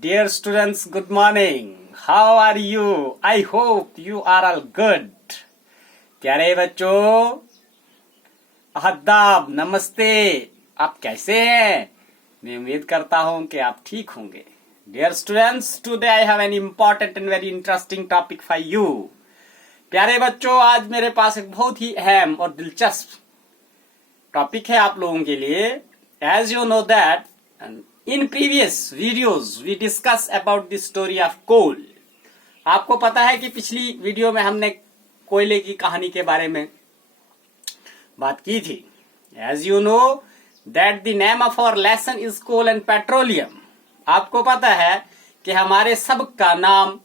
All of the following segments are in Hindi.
Dear students, good morning. How are you? I hope you are all good. प्यारे बच्चों, आदाब, नमस्ते. आप कैसे हैं? मैं उम्मीद करता हूं कि आप ठीक होंगे. Dear students, today I have an important and very interesting topic for you. प्यारे बच्चों, आज मेरे पास एक बहुत ही अहम और दिलचस्प टॉपिक है आप लोगों के लिए. As you know that in previous videos we discuss about the story of coal. आपको पता है कि पिछली वीडियो में हमने कोयले की कहानी के बारे में बात की थी. As you know that the name of our lesson is coal and petroleum. आपको पता है कि हमारे सब का नाम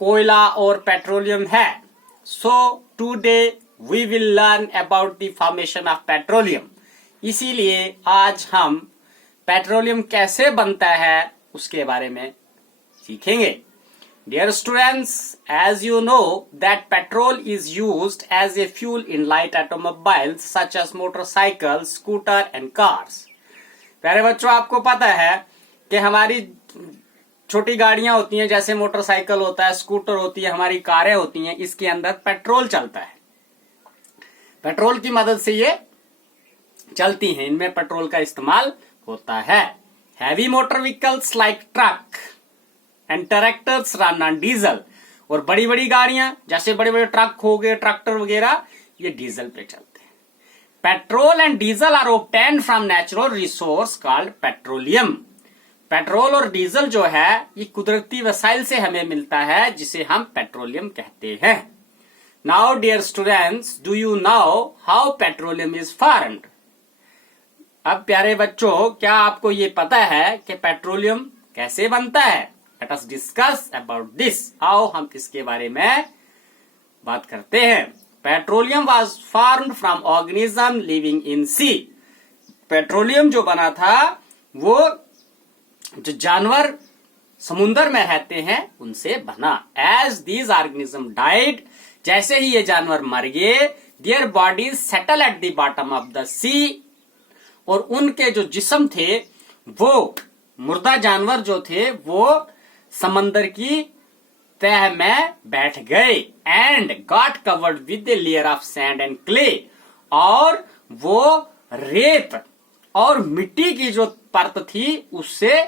कोयला और पेट्रोलियम है. So today we will learn about the formation of petroleum. इसीलिए आज हम पेट्रोलियम कैसे बनता है उसके बारे में सीखेंगे. Dear students, as you know that petrol is used as a fuel in light automobiles such as motorcycles, scooter and cars. प्यारे बच्चों, आपको पता है कि हमारी छोटी गाड़ियां होती हैं, जैसे मोटरसाइकिल होता है, स्कूटर होती है, हमारी कारें होती हैं, इसके अंदर पेट्रोल चलता है. पेट्रोल की मदद से ये चलती हैं, इनमें पेट्रोल का इस्तेमाल होता है. Heavy motor vehicles like truck and tractors run on diesel. और बड़ी बड़ी गाड़ियां जैसे बड़े बड़े ट्रक हो गए, ट्रैक्टर वगैरह, ये डीजल पे चलते हैं. Petrol and diesel are obtained from natural resource called petroleum. Petrol और डीजल जो है ये कुदरती वसाइल से हमें मिलता है, जिसे हम पेट्रोलियम कहते हैं. Now dear students, do you know how petroleum is formed? अब प्यारे बच्चों, क्या आपको ये पता है कि पेट्रोलियम कैसे बनता है? Let us discuss about this. आओ हम इसके बारे में बात करते हैं. Petroleum was formed from organism living in sea. Petroleum जो बना था वो जो जानवर समुद्र में रहते हैं उनसे बना. एज दीज ऑर्गेनिज्म डाइड, जैसे ही ये जानवर मर गए, their bodies settle at the bottom of the sea. और उनके जो जिस्म थे, वो मुर्दा जानवर जो थे, वो समंदर की तह में बैठ गए. And got covered with the layer of sand and clay. और वो रेत और मिट्टी की जो परत थी उससे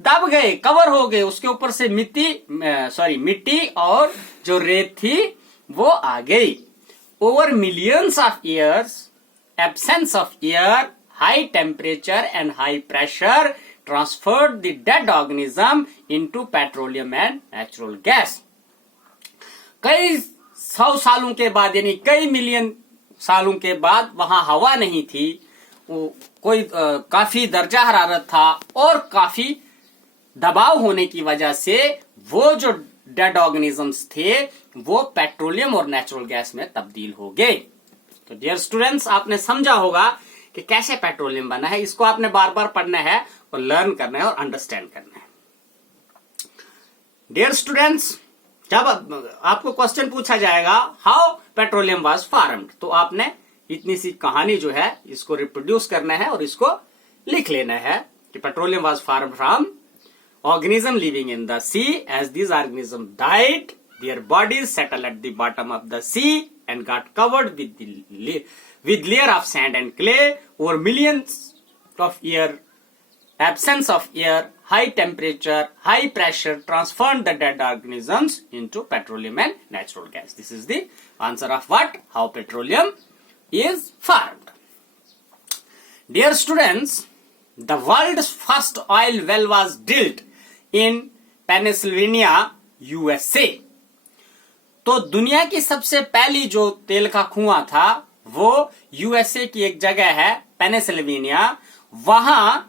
दब गए, कवर हो गए. उसके ऊपर से मिट्टी और जो रेत थी वो आ गई. Over millions of years, absence of air, high temperature and high pressure transferred the dead organism into petroleum and natural gas. कई 100 सालों के बाद, यानी कई मिलियन सालों के बाद, वहां हवा नहीं थी, कोई काफी दर्जा हरारत था और काफी दबाव होने की वजह से वो जो डेड ऑर्गेनिजम्स थे वो पेट्रोलियम और नेचुरल गैस में तब्दील हो गए. तो डियर स्टूडेंट्स, आपने समझा होगा कि कैसे पेट्रोलियम बना है. इसको आपने बार बार पढ़ना है और लर्न करना है और अंडरस्टैंड करना है. डियर स्टूडेंट्स, जब आपको क्वेश्चन पूछा जाएगा हाउ पेट्रोलियम वाज फॉर्म्ड, तो आपने इतनी सी कहानी जो है इसको रिप्रोड्यूस करना है और इसको लिख लेना है कि petroleum was formed from organism living in the sea. As these organism died, their bodies settle at the bottom of the sea and got covered with layer of sand and clay. Over millions of year, absence of air, high temperature, high pressure transformed the dead organisms into petroleum and natural gas. This is the answer of what? How petroleum is formed. Dear students, the world's first oil well was drilled in Pennsylvania, USA. तो दुनिया की सबसे पहली जो तेल का कुआं था वो यूएसए की एक जगह है पेनिसिल्वेनिया. वहां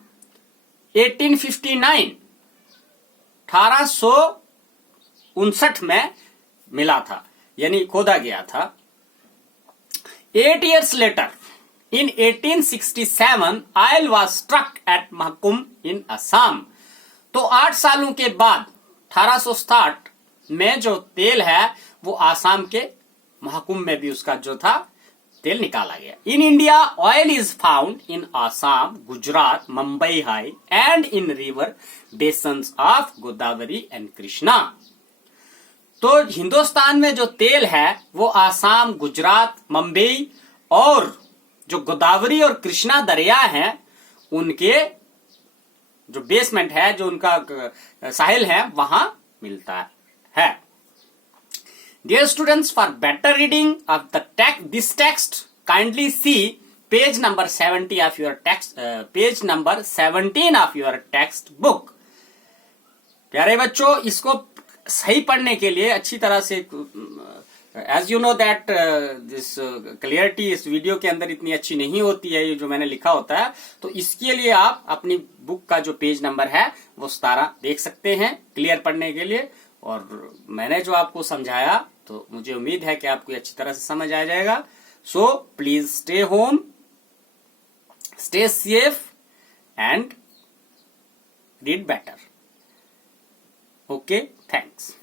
1859 में मिला था, यानी खोदा गया था. 8 years later, in 1867, oil was struck at महकुम in Assam. तो 8 सालों के बाद 1860 में जो तेल है वो आसाम के महकुम में भी उसका जो था तेल निकाला गया। In India oil is found in Assam, Gujarat, Mumbai High and in river basins of Godavari and Krishna. तो हिंदुस्तान में जो तेल है वो आसाम, गुजरात, मुंबई और जो गोदावरी और कृष्णा दरिया हैं उनके जो बेसमेंट है, जो उनका साहिल है, वहां मिलता है। Dear students, for better reading of this text, kindly see page number 70 of your text, page number 17 of your textbook. प्यारे बच्चों, इसको सही पढ़ने के लिए अच्छी तरह से, as you know that this clarity इस वीडियो के अंदर इतनी अच्छी नहीं होती है, ये जो मैंने लिखा होता है, तो इसके लिए आप अपनी बुक का जो पेज नंबर है वो 17 देख सकते हैं क्लियर पढ़ने के लिए। और मैंने जो आपको समझाया तो मुझे उम्मीद है कि आपको अच्छी तरह से समझ आ जाएगा। So please stay home, stay safe and read better. Okay, thanks.